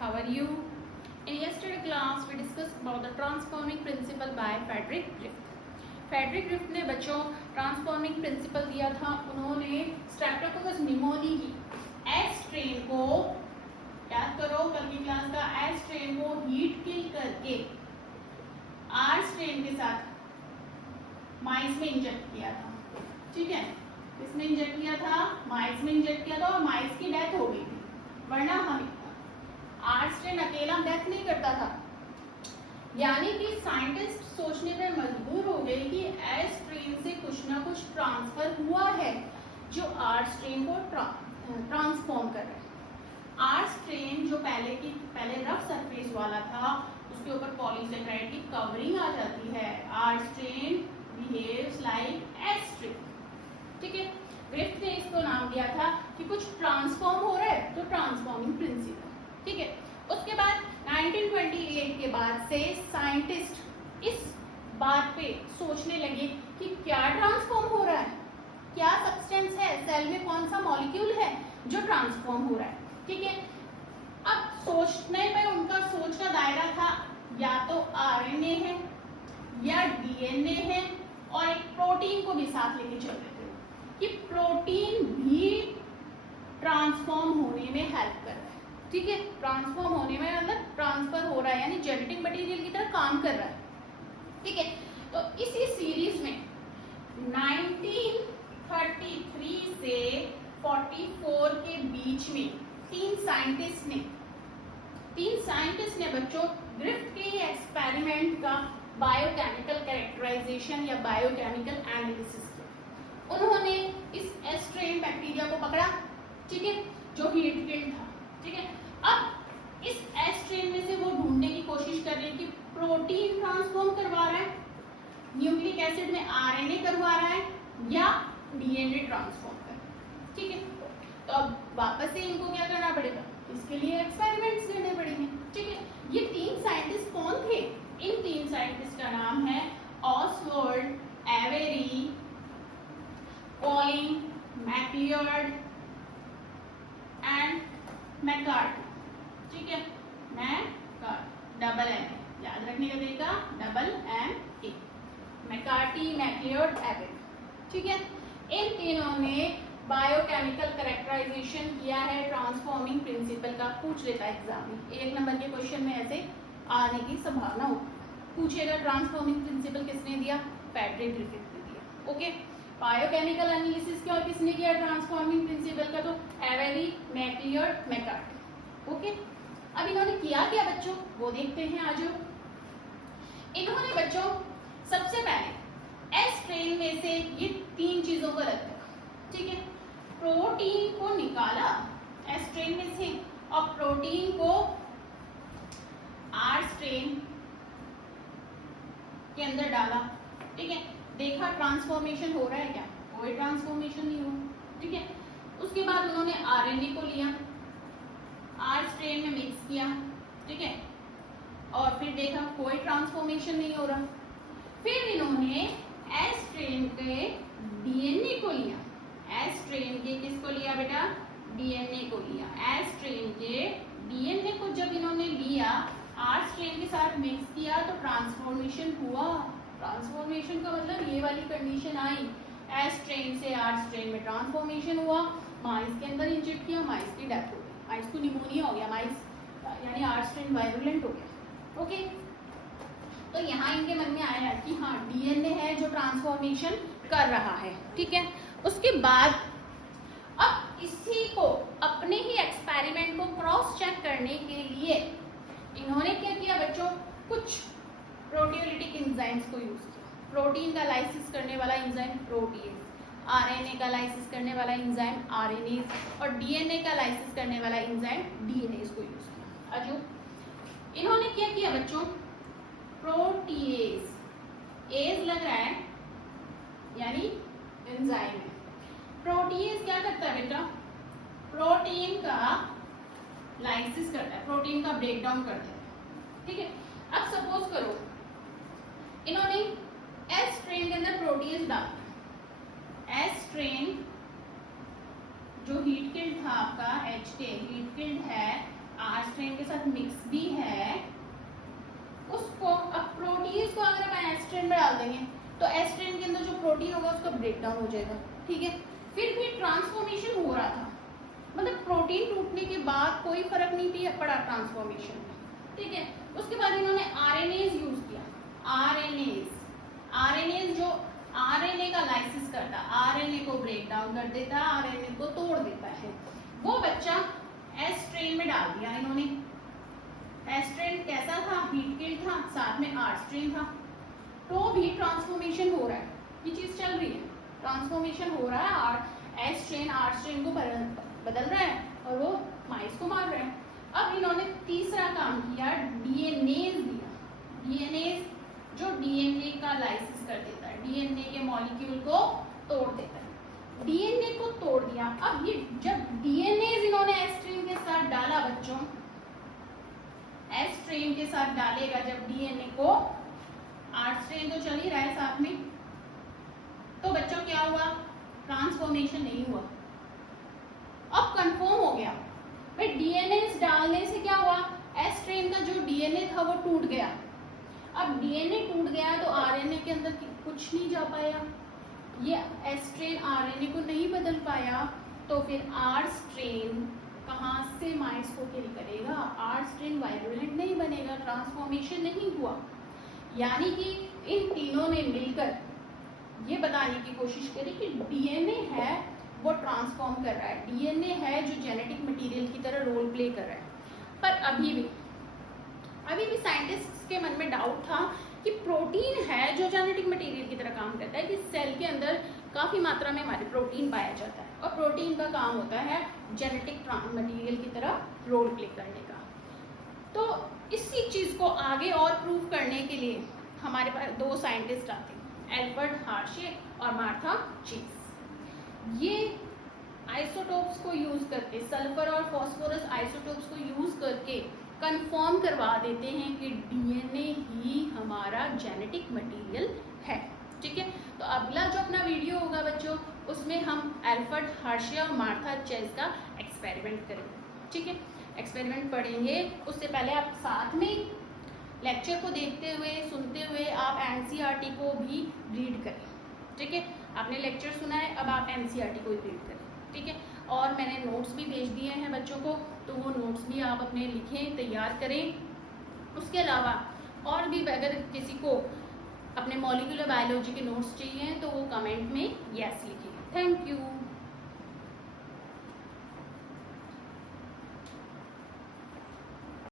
How are you? In yesterday class we discussed about the transforming principle by Frederick Griffith. Frederick Griffith ने बच्चों transforming principle दिया था. उन्होंने Streptococcus pneumoniae की S strain को, याद करो कल की क्लास का, एस स्ट्रेन को हीट किल करके आर स्ट्रेन के साथ माइस में इंजेक्ट किया था. ठीक है, किसमें इंजेक्ट किया था? माइस में इंजेक्ट किया था और माइस की डेथ हो गई थी. वरना हम आर स्ट्रेन अकेला डेथ नहीं करता था. यानी कि साइंटिस्ट सोचने पर मजबूर हो गए कि एस स्ट्रेन से कुछ ना कुछ ट्रांसफर हुआ है जो आर स्ट्रेन को ट्रांसफॉर्म कर रहा है. आर स्ट्रेन जो पहले रफ सरफेस वाला था, उसके ऊपर पॉलीसेकेराइड की कवरिंग आ जाती है. R strain behaves like S strain. ठीक है, ग्रिफ्थ ने इसको नाम दिया था कि कुछ ट्रांसफॉर्म हो रहा है तो ट्रांसफॉर्मिंग प्रिंसिपल. ठीक है, उसके बाद 1928 के बाद से साइंटिस्ट इस बात पे सोचने लगे कि क्या ट्रांसफॉर्म हो रहा है, क्या सब्सटेंस है, सेल में कौन सा मॉलिक्यूल है जो ट्रांसफॉर्म हो रहा है. ठीक है, अब सोचने में उनका सोच का दायरा था या तो आरएनए है या डीएनए है, और एक प्रोटीन को भी साथ लेके चल रहे थे कि प्रोटीन भी ट्रांसफॉर्म होने में हेल्प कर रहा है. ठीक है, ट्रांसफॉर्म होने में मतलब ट्रांसफर हो रहा है, यानी जेनेटिक मटेरियल की तरह काम कर रहा है. ठीक है, तो इसी सीरीज में 1933 से 44 के बीच में तीन साइंटिस्ट ने बच्चों ग्रिफ्थ के एक्सपेरिमेंट का बायोकेमिकल कैरेक्टराइजेशन या बायोकेमिकल एनालिसिस किया. उन्होंने इस एस्ट्रेन बैक्टीरिया को पकड़ा. ठीक है, जो हीट किल्ड था. ठीक है, अब इस एस्ट्रेन में से वो ढूंढने की कोशिश कर रहे हैं कि प्रोटीन ट्रांसफॉर्म करवा रहा है, न्यूक्लिक एसिड में आरएनए करवा रहा है, या डीएनए ट्रांसफॉर्म कर रहा है. ठीक है, तो अब वापस से इनको क्या करना पड़ेगा, इसके लिए एक्सपेरिमेंट्स करने पड़ेंगे. ठीक है, ये तीन साइंटिस्ट कौन थे? इन तीन साइंटिस्ट का नाम है Oswald, Avery, Colin MacLeod and McCarty. ठीक है, डबल एम, याद रखने का तरीका double M A, McCarty, MacLeod, Avery. ठीक है, इन तीनों ने बायोकेमिकल कैरेक्टराइजेशन किया है ट्रांसफॉर्मिंग प्रिंसिपल का. पूछ लेता है एग्जाम में, एक नंबर के क्वेश्चन में ऐसे आने की संभावना हो. पूछेगा ट्रांसफॉर्मिंग प्रिंसिपल किसने दिया? फ्रेडरिक ग्रिफिथ ने दिया. ओके, बायोकेमिकल एनालिसिस क्या और किसने किया ट्रांसफॉर्मिंग प्रिंसिपल का? तो एवेरी, मैकलियर्ड, मैकार्टी. ओके, अब इन्होंने किया क्या बच्चों, वो देखते हैं. आज इन्होंने बच्चों सबसे पहले एस स्ट्रेन में से ये तीन चीजों को अलग किया. ठीक है, प्रोटीन को निकाला एस स्ट्रेन में से और प्रोटीन को आर स्ट्रेन के अंदर डाला. ठीक है, देखा ट्रांसफॉर्मेशन हो रहा है क्या? कोई ट्रांसफॉर्मेशन नहीं हुआ. ठीक है, उसके बाद उन्होंने आरएनए को लिया, आर स्ट्रेन में मिक्स किया. ठीक है, और फिर देखा कोई ट्रांसफॉर्मेशन नहीं हो रहा. फिर इन्होंने एस स्ट्रेन के डीएनए को लिया. एस स्ट्रेन के किसको लिया बेटा? डीएनए को लिया. एस स्ट्रेन के डीएनए को जब इन्होंने लिया, आर स्ट्रेन के साथ मिक्स किया तो ट्रांसफॉर्मेशन हुआ. ट्रांसफॉर्मेशन का मतलब ये वाली कंडीशन आई, एस स्ट्रेन से आर स्ट्रेन में ट्रांसफॉर्मेशन हुआ. माइस के अंदर इंजेक्ट किया, माइस की डेथ हो गई, माइस को निमोनिया हो गया, माइस यानी आर स्ट्रेन वायरुलेंट हो गया. ओके, तो यहाँ इनके मन में आया कि हाँ डीएनए है जो ट्रांसफॉर्मेशन कर रहा है. ठीक है, उसके बाद अब इसी को अपने ही एक्सपेरिमेंट को क्रॉस चेक करने के लिए इन्होंने क्या किया बच्चों, कुछ प्रोटियोलिटिक एंजाइम्स को यूज किया. प्रोटीन का लाइसिस करने वाला एंजाइम प्रोटीएज, आरएनए का लाइसिस करने वाला एंजाइम आरएनएज, और डीएनए का लाइसिस करने वाला एंजाइम डीएनएज को यूज किया. अजो इन्होंने क्या किया बच्चों, प्रोटीएज, एज लग रहा है यानी एंजाइम है. प्रोटीएज क्या करता है बेटा? प्रोटीन का लाइसिस करता है, प्रोटीन का ब्रेकडाउन करता है. ठीक है, अब सपोज करो इन्होंने एस स्ट्रेन के अंदर प्रोटीएज डाला. एस स्ट्रेन जो हीट किल्ड था आपका, HK हीट किल्ड है आर एस्ट्रेन के साथ मिक्स भी है, उसको अब प्रोटीन्स को अगर हम एस्ट्रेन में डाल देंगे तो एस्ट्रेन के अंदर जो प्रोटीन होगा उसका ब्रेक डाउन हो जाएगा, ठीक है। फिर भी ट्रांसफॉर्मेशन हो रहा था, मतलब प्रोटीन टूटने के बाद कोई फर्क नहीं पड़ा ट्रांसफॉर्मेशन में, ठीक है। उसके बाद इन्होंने आरएनएज यूज किया। आरएनएज जो आरएनए का लाइसिस करता है, आरएनए को ब्रेक डाउन कर देता है, आरएनए को तोड़ देता है, वो बच्चा एस्ट्रेन में डाल दिया इन्होंने। एस्ट्रेन कैसा था, हीट किल्ड था, साथ में आर्स्ट्रेन था, तो भी ट्रांसफॉर्मेशन हो रहा है, ये चीज चल रही है, ट्रांसफॉर्मेशन हो रहा है और एस्ट्रेन आर्स्ट्रेन को बदल रहा है और वो माइस को मार रहे हैं। अब इन्होंने तीसरा काम किया, डीएनएज दिया। डीएनएज जो डीएनए का लाइसिस कर देता है, डीएनए के मॉलिक्यूल को तोड़ देता है, डीएनए को तोड़ दिया। अब ये जब डीएनए इन्होंने एस्ट्रेन के साथ डाला बच्चों, एस्ट्रेन के साथ डालेगा जब डीएनए को, आर्स्ट्रेन तो चल ही रहा है साथ में, तो बच्चों क्या हुआ, ट्रांसफॉर्मेशन नहीं हुआ। अब कंफर्म हो गया भाई डीएनए डालने से क्या हुआ, एस्ट्रेन का जो डीएनए था वो टूट गया। अब डीएनए टूट गया तो आरएनए के अंदर कुछ नहीं जा पाया, ये एस्ट्रेन आरएनए को नहीं बदल पाया, तो फिर आर्स्ट्रेन कहाँ से माइस को किल करेगा, आर्स्ट्रेन वायरुलेंट नहीं बनेगा, ट्रांसफॉर्मेशन नहीं हुआ। यानी कि इन तीनों ने मिलकर ये बताने की कोशिश करी कि डीएनए है वो ट्रांसफॉर्म कर रहा है, डीएनए है जो जेनेटिक मटेरियल की तरह रोल प्ले कर रहा है। पर अभी भी साइंटिस्ट्स के मन में डाउट था कि प्रोटीन है जो जेनेटिक मटेरियल की तरह काम करता है, कि सेल के अंदर काफ़ी मात्रा में हमारे प्रोटीन पाया जाता है और प्रोटीन का काम होता है जेनेटिक मटेरियल की तरह रोल प्ले करने का। तो इसी चीज़ को आगे और प्रूव करने के लिए हमारे पास दो साइंटिस्ट आते हैं, एल्बर्ट हार्शे और मार्था चेज। ये आइसोटोप्स को यूज़ करके, सल्फर और फास्फोरस आइसोटोप्स को यूज़ करके कंफर्म करवा देते हैं कि डीएनए ही हमारा जेनेटिक मटेरियल है, ठीक है। तो अगला जो अपना वीडियो होगा बच्चों, उसमें हम एल्बर्ट हार्शे और मार्था चेज का एक्सपेरिमेंट करेंगे, ठीक है। एक्सपेरिमेंट पढ़ेंगे, उससे पहले आप साथ में लेक्चर को देखते हुए, सुनते हुए आप एनसीईआरटी को भी रीड करें, ठीक है। आपने लेक्चर सुना है, अब आप एनसीईआरटी को रीड करें, ठीक है। और मैंने नोट्स भी भेज दिए हैं बच्चों को, तो वो नोट्स भी आप अपने लिखें, तैयार करें। उसके अलावा और भी अगर किसी को अपने मॉलिक्यूलर बायोलॉजी के नोट्स चाहिए तो वो कमेंट में यस लिखिए। Thank you.